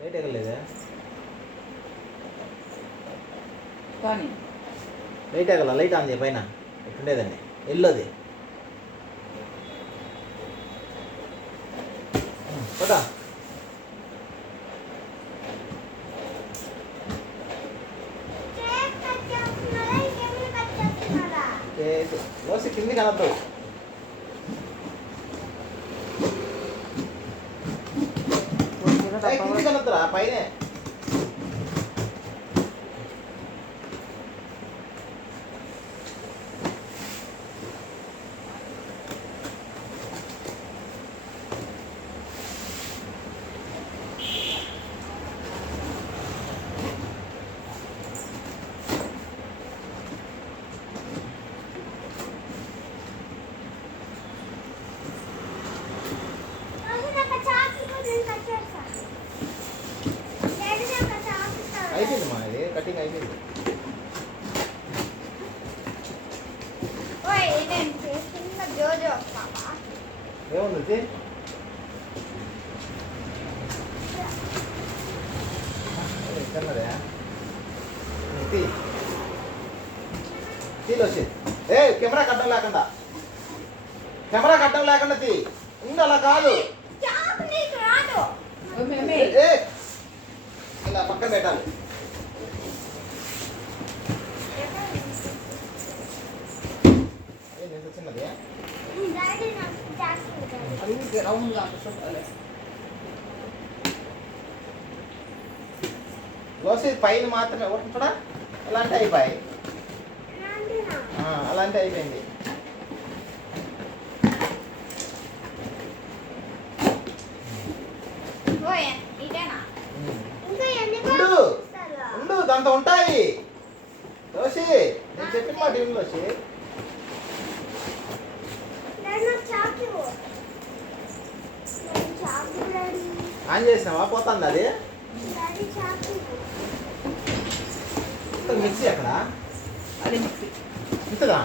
Light ఎగలేదా కానీ light ఎగల light on చేయ పైన ఎట్టుండేదండి ఎల్లోది పదా లోసి కింది కనద్దు కింది కనద్దురా పైనే అయిపోయింది మా ఇది కటింగ్ అయిపోయింది ఏముంది తిన్నదా తీలో వచ్చి కెమెరా కట్టం లేకుండా తీ ఇందు అలా కాదు ఇలా పక్కన పెట్టాలి చిన్నది దోశ పైన మాత్రమే కూడా అలాంటి అయిపోయి అలాంటి అయిపోయింది ఉండు దాంతో ఉంటాయి దోశ నేను చెప్పిన మాట ఏం దోశ ఆన్ చేసినావా పోతుంది అది మిక్సీ అక్కడ అది మిక్సీ ఇంతగా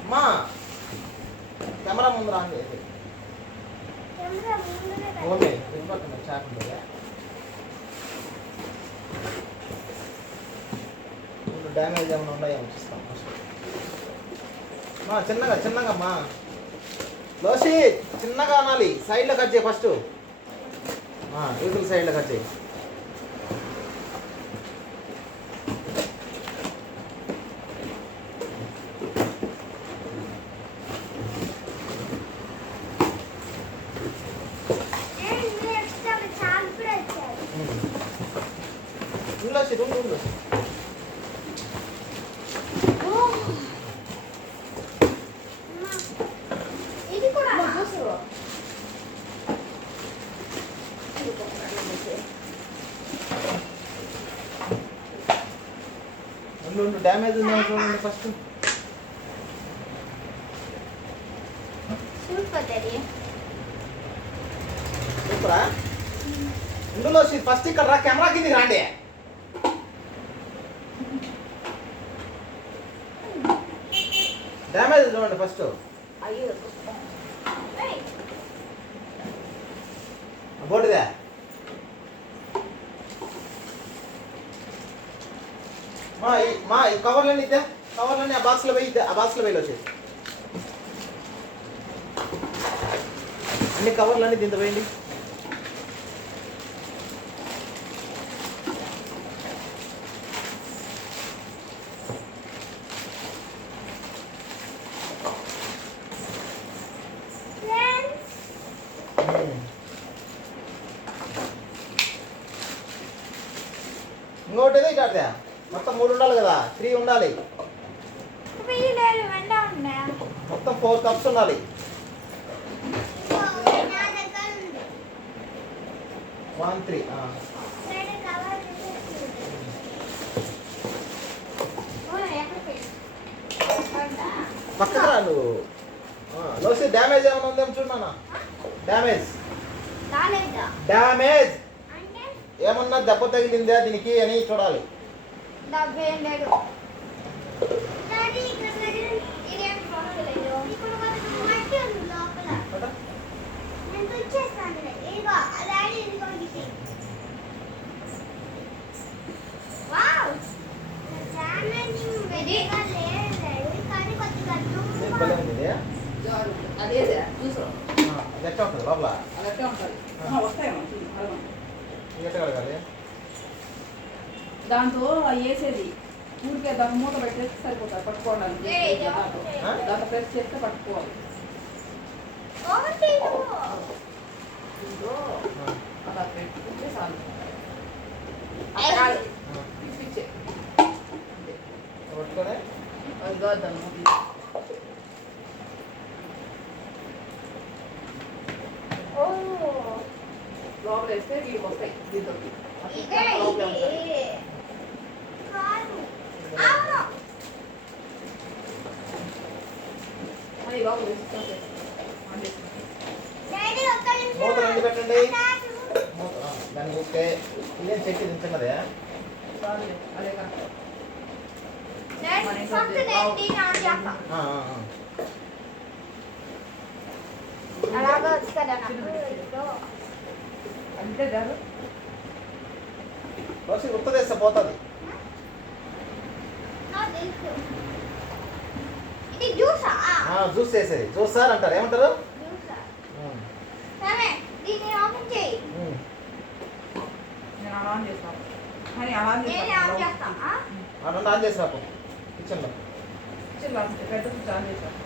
అమ్మా కెమెరా ముందు ఆన్ చేసి ఓకే చాక్ ఉంటుంది డ్యామేజ్ ఏమైనా ఉన్నాయో చూస్తాం ఫస్ట్ చిన్నగా అమ్మా లోసి చిన్నగా అనాలి సైడ్లో కట్ చేయి ఫస్ట్ యూట్యూబ్ సైడ్లో కట్ చేయి ఉండు డ్యామేజ్ ఉందేమో చూడండి ఫస్ట్ సూపరా ఇందులో ఫస్ట్ ఇక్కడ రా కెమెరా కిందికి రాండి డ్యామేజ్ చూడండి ఫస్ట్ బోర్డుదే మా ఈ కవర్లన్నీ ఇద్దా కవర్లన్నీ ఆ బాక్స్లో వేయి వచ్చేసి అన్ని కవర్లన్నీ దీంతో వేయండి ఇంకోటి ఇట్లా మొత్తం 3 ఉండాలి కదా 3 ఉండాలి మొత్తం 4 కప్స్ ఉండాలి 1 3 పక్కన రా నువ్వు లోసి డ్యామేజ్ ఏమైనా ఉందేమో చూడన్నా డ్యామేజ్ ఏమన్నా దెబ్బ తగిలిందా దీనికి అని చూడాలి అది ఎట్లా ఉంటుంది లోపల అది ఎట్లా ఉంటుంది వస్తాయేమో చూడు అడగండి. ఇది ఎట్లా కడగాలి దాంతో అవి వేసేది ఊరికే దాన్ని మూత పెట్టేస్తే సరిపోతుంది పట్టుకోవడానికి దాంట్లో ప్రెస్ చేస్తే పట్టుకోవాలి దీంతో అలా పెట్టుకుంటే చాలు పిచ్చే పట్టుకొని అది కాదు దాన్ని మూత లోపల వేస్తే వీడికి వస్తాయి దీంతో లోపల ఉంటాయి అది లోపల వేసి మూత రెండు పెట్టండి మూత దానికి ఓకే ఇదేం చెట్టు తింటున్నదే అదే కరెక్ట్ అలాగా వచ్చు కదా అంతే కాదు వచ్చి ఉత్తదేస్తే పోతుంది ఇది జ్యూసా జ్యూస్ చేసేది జ్యూస్ సార్ అంటారు ఏమంటారు సరే దీన్ని ఓపెన్ చేయి నేను అలా ఆన్ చేస్తాను కానీ అలా ఆన్ నేను ఆన్ చేస్తా రెండు ఆన్ చేసి రాకు కిచెన్లో పెద్ద స్విచ్ ఆన్ చేస్తాను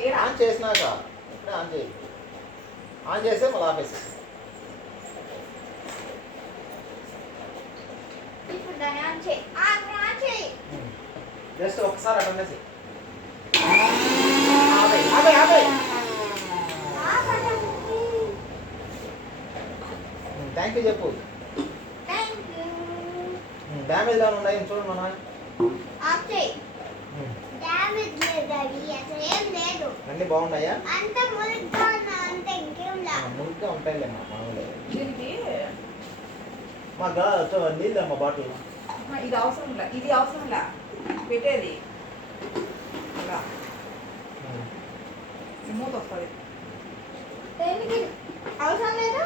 ఇలా ఆన్ చేసినాక ఇప్పుడే ఆన్ చేయి ఆన్ చేస్తే మళ్ళీ ఆపేసి ఇప్పుడు దాన్ని ఆన్ చేయి ఆన్ చేయి జస్ట్ ఒకసారి అటు అనేసి ఆపే థ్యాంక్ యూ చెప్పు థ్యాంక్ యూ డ్యామేజ్ ఏమైనా ఉన్నాయి చూడండి మన ఆఫ్ చేయి డ్యామేజ్ లేదు డాడీ అసలు ఏం లేదు అన్నీ బాగున్నాయా అంత మురిగ్గా ఉన్నా అంతే ఇంకేం లా మురిగ్గా ఉంటాయిలే మా మామూలు దీనికి మా నీళ్ళు అమ్మ బాటిల్ ఇది అవసరం లే పెట్టేది ఇలా మూత వస్తుంది దేనికి అవసరం లేదు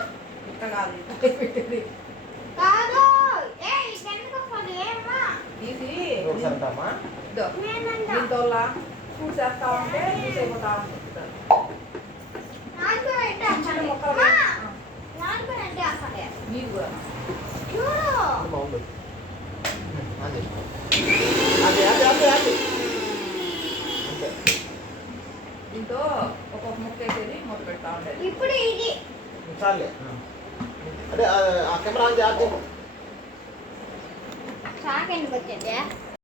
ఇట్లా కాదు పెట్టేది కాదు ఏయ్ ఎందుకు వస్తుంది ఏమ్మా తీసి ఒకసారి అంటామా దీంతో ఫ్రూట్స్ వేస్తా ఉంటే జ్యూస్ అయిపోతా ఉంటుంది నాకు కూడా అంటే చిన్న అసలు మొక్కలు నాకు కూడా అంటే అసలు నీరు కూడా చూడు బాగుంది అది అది అది అది అది అంతే దీంతో ఒక్కొక్క ముక్క వేసేది మూత పెడతా ఉండేది ఇప్పుడు ఇది చాలే అదే ఆ కెమెరా ఆన్ చేయి షాక్ ఎందుకు వచ్చింది